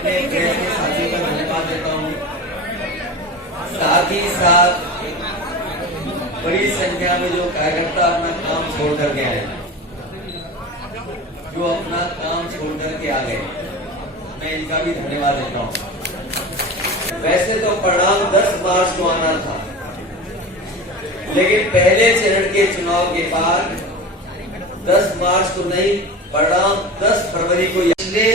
अपने प्रेस के साथियों का धन्यवाद देता हूँ। साथ ही साथ बड़ी संख्या में जो कार्यकर्ता अपना काम छोड़ करके आए, जो अपना काम छोड़ करके आ गए, मैं इनका भी धन्यवाद देता हूँ। वैसे तो परिणाम 10 मार्च को आना था, लेकिन पहले चरण के चुनाव के बाद 10 मार्च को नहीं, परिणाम 10 फरवरी को। इसलिए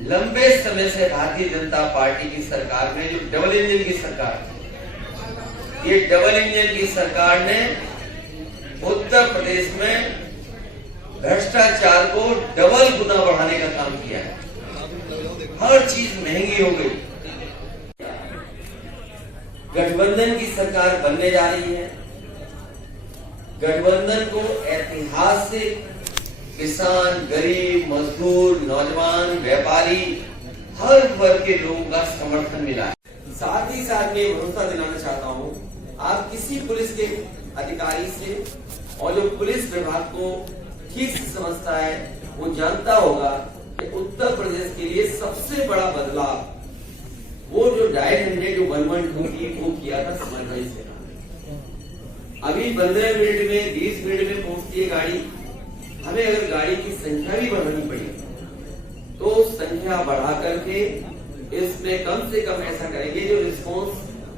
लंबे समय से भारतीय जनता पार्टी की सरकार में जो डबल इंजन की सरकार, ये डबल इंजन की सरकार ने उत्तर प्रदेश में भ्रष्टाचार को डबल गुना बढ़ाने का काम किया है। हर चीज महंगी हो गई। गठबंधन की सरकार बनने जा रही है। गठबंधन को ऐतिहासिक किसान, गरीब, मजदूर, नौजवान, व्यापारी, हर वर्ग के लोगों का समर्थन मिला है। साथ ही साथ मैं भरोसा दिलाना चाहता हूं, आप किसी पुलिस के अधिकारी से और जो पुलिस विभाग को ठीक से समझता है, वो जानता होगा कि उत्तर प्रदेश के लिए सबसे बड़ा बदलाव वो जो 250 जो 112 की वो किया था समाजवादी सेना। अभी 15 मिनट में 20 मिनट में पहुंचती है गाड़ी। हमें अगर गाड़ी की संख्या भी बढ़ानी पड़ी तो संख्या बढ़ा करके इसमें कम से कम ऐसा करेंगे जो रिस्पॉन्स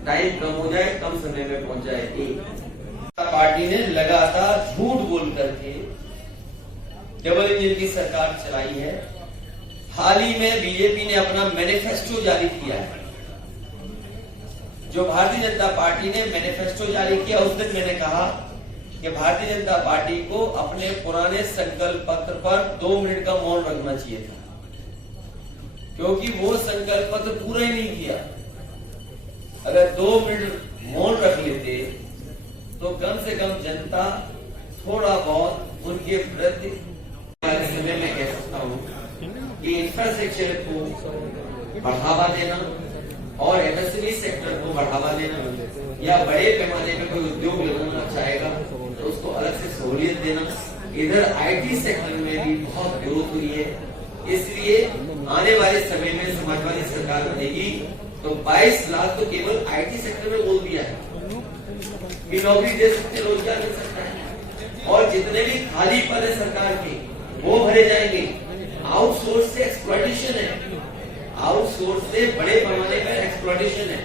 टाइम कम हो जाए, कम समय में पहुंच जाए। पार्टी ने लगातार झूठ बोल करके डबल इंजन की सरकार चलाई है। हाल ही में बीजेपी ने अपना मैनिफेस्टो जारी किया है। जो भारतीय जनता पार्टी ने मैनिफेस्टो जारी किया, उस दिन मैंने कहा कि भारतीय जनता पार्टी को अपने पुराने संकल्प पत्र पर 2 मिनट का मौन रखना चाहिए था, क्योंकि वो संकल्प पत्र पूरा ही नहीं किया। अगर 2 मिनट मौन रख लेते तो कम से कम जनता थोड़ा बहुत उनके प्रति समय में कह सकता हूँ कि इंफ्रास्ट्रक्चर को बढ़ावा देना और एमएसएमई सेक्टर को बढ़ावा देना, या बड़े पैमाने पर कोई उद्योग लगाना चाहेगा तो उसको अलग से सहूलियत देना। इधर आईटी सेक्टर में भी बहुत ग्रोथ हुई है, इसलिए आने वाले समय में समाजवादी सरकार बनेगी तो 22 लाख तो केवल आईटी सेक्टर में बोल दिया है कि नौकरी दे सकते, रोजगार मिल सकता है, और जितने भी खाली पद है सरकार के वो भरे जाएंगे। आउटसोर्स से एक्सप्लॉयटेशन है, आउटसोर्स से बड़े पैमाने पर एक्सप्लॉयटेशन है,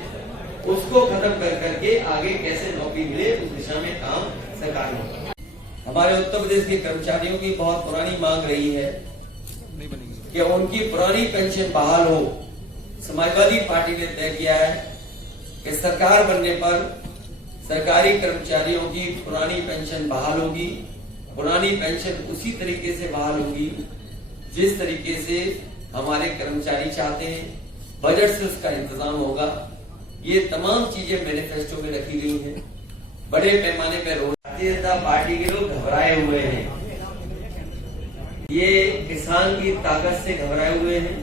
उसको खत्म कर करके आगे कैसे नौकरी मिले उस दिशा में काम सरकार ने। हमारे उत्तर प्रदेश के कर्मचारियों की बहुत पुरानी मांग रही है कि उनकी पुरानी पेंशन बहाल हो। समाजवादी पार्टी ने तय किया है कि सरकार बनने पर सरकारी कर्मचारियों की पुरानी पेंशन बहाल होगी। पुरानी पेंशन उसी तरीके से बहाल होगी जिस तरीके से हमारे कर्मचारी चाहते हैं। बजट से उसका इंतजाम होगा। ये तमाम चीजें मैनिफेस्टो में रखी गई हैं। बड़े पैमाने पर भारतीय जनता पार्टी के लोग घबराए हुए हैं, ये किसान की ताकत से घबराए हुए हैं।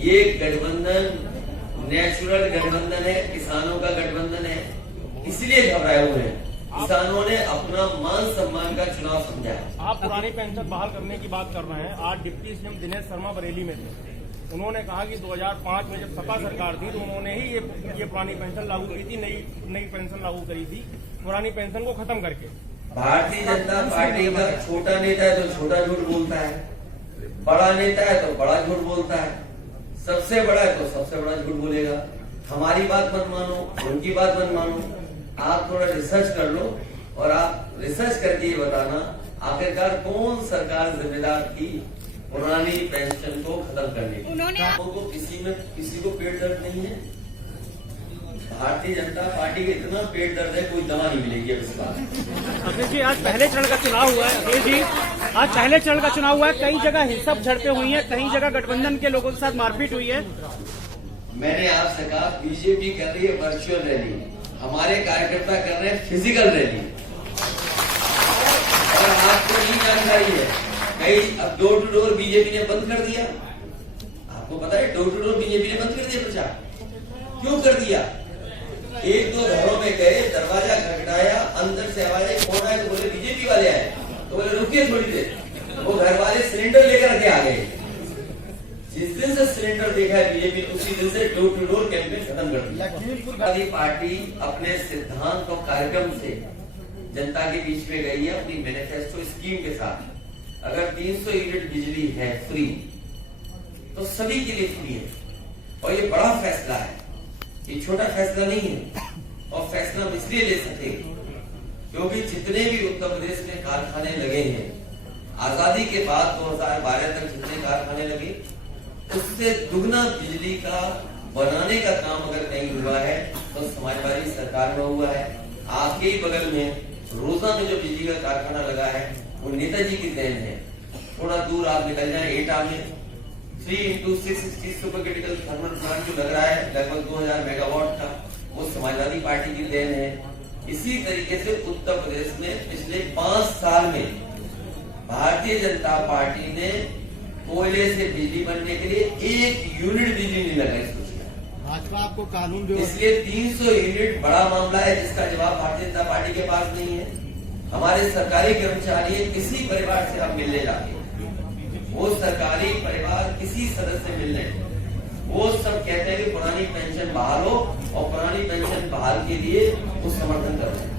ये गठबंधन नेचुरल गठबंधन है, किसानों का गठबंधन है, इसलिए घबराए हुए हैं। किसानों ने अपना मान सम्मान का चुनाव समझा है। आप पुरानी पेंशन बहाल करने की बात कर रहे हैं। आज डिप्टी सीएम दिनेश शर्मा बरेली में थे। उन्होंने कहा कि 2005 में जब सपा सरकार थी तो उन्होंने ही ये पुरानी पेंशन लागू की थी, नई पेंशन लागू करी थी पुरानी पेंशन को खत्म करके। भारतीय जनता पार्टी का छोटा नेता है तो छोटा झूठ बोलता है, बड़ा नेता है तो बड़ा झूठ बोलता है, सबसे बड़ा है तो सबसे बड़ा झूठ बोलेगा। हमारी बात मत मानो, उनकी बात मत मानो। आप थोड़ा रिसर्च कर लो और आप रिसर्च करके ये बताना आखिरकार कौन सरकार जिम्मेदार थी पुरानी पेंशन को खत्म करने की। आपको किसी को पेट दर्द नहीं है? भारतीय जनता पार्टी के इतना पेट दर्द है कोई दवा नहीं मिलेगी अब इस बार। अखिलेश जी, आज पहले चरण का चुनाव हुआ है। अखिलेश जी, आज पहले चरण का चुनाव हुआ है। कई जगह हिंसक झड़पें हुई हैं, कई जगह गठबंधन के लोगों के साथ मारपीट हुई है। मैंने आपसे कहा बीजेपी कर रही है वर्चुअल रैली, हमारे कार्यकर्ता कर रहे हैं फिजिकल रैली। और आपको नहीं जानकारी है, कई अब डोर टू डोर बीजेपी ने बंद कर दिया। आपको पता है डोर टू डोर बीजेपी ने बंद कर दिया प्रचार। क्यों कर दिया? 1-2 घरों में गए, दरवाजा खटखटाया, अंदर से आवाज आई, कौन आए? तो बोले बीजेपी वाले आए। तो बोले रुकिए थोड़ी देर, वो घर वाले सिलेंडर लेकर के आ गए। जिस दिन से सिलेंडर देखा है बीजेपी उसी दिन से डोर टू डोर कैंपेन खत्म कर दिया। समाजवादी पार्टी अपने सिद्धांत और कार्यक्रम से जनता के बीच में गई है अपनी मैनिफेस्टो स्कीम के साथ। अगर 300 यूनिट बिजली है फ्री तो सभी के लिए फ्री है, और ये बड़ा फैसला है, ये छोटा फैसला नहीं है। और फैसला हम इसलिए ले सके क्योंकि जितने भी उत्तर प्रदेश में कारखाने लगे हैं, आजादी के बाद 2012 तक जितने कारखाने लगे उससे दुगना बिजली का बनाने का काम अगर कहीं हुआ है तो समाजवादी सरकार में हुआ है। आपके ही बगल में रोजा में जो बिजली का कारखाना लगा है वो नेताजी की देन है। थोड़ा दूर आप निकल जाए एटा में 3 × 660 सुपर क्रिटिकल थर्मल प्लांट जो लग रहा है लगभग 2000 मेगावाट का, वो समाजवादी पार्टी की देन है। इसी तरीके से उत्तर प्रदेश में पिछले 5 साल में भारतीय जनता पार्टी ने कोयले से बिजली बनने के लिए 1 यूनिट बिजली नहीं लगाई। भाजपा आपको कानून जो इसलिए 300 यूनिट बड़ा मामला है जिसका जवाब भारतीय जनता पार्टी के पास नहीं है। हमारे सरकारी कर्मचारी किसी परिवार से आप मिलने जाते, वो सरकारी परिवार किसी सदस्य मिलने, वो सब कहते हैं कि पुरानी पेंशन बहाल हो, और पुरानी पेंशन बहाल के लिए वो समर्थन कर रहे हैं।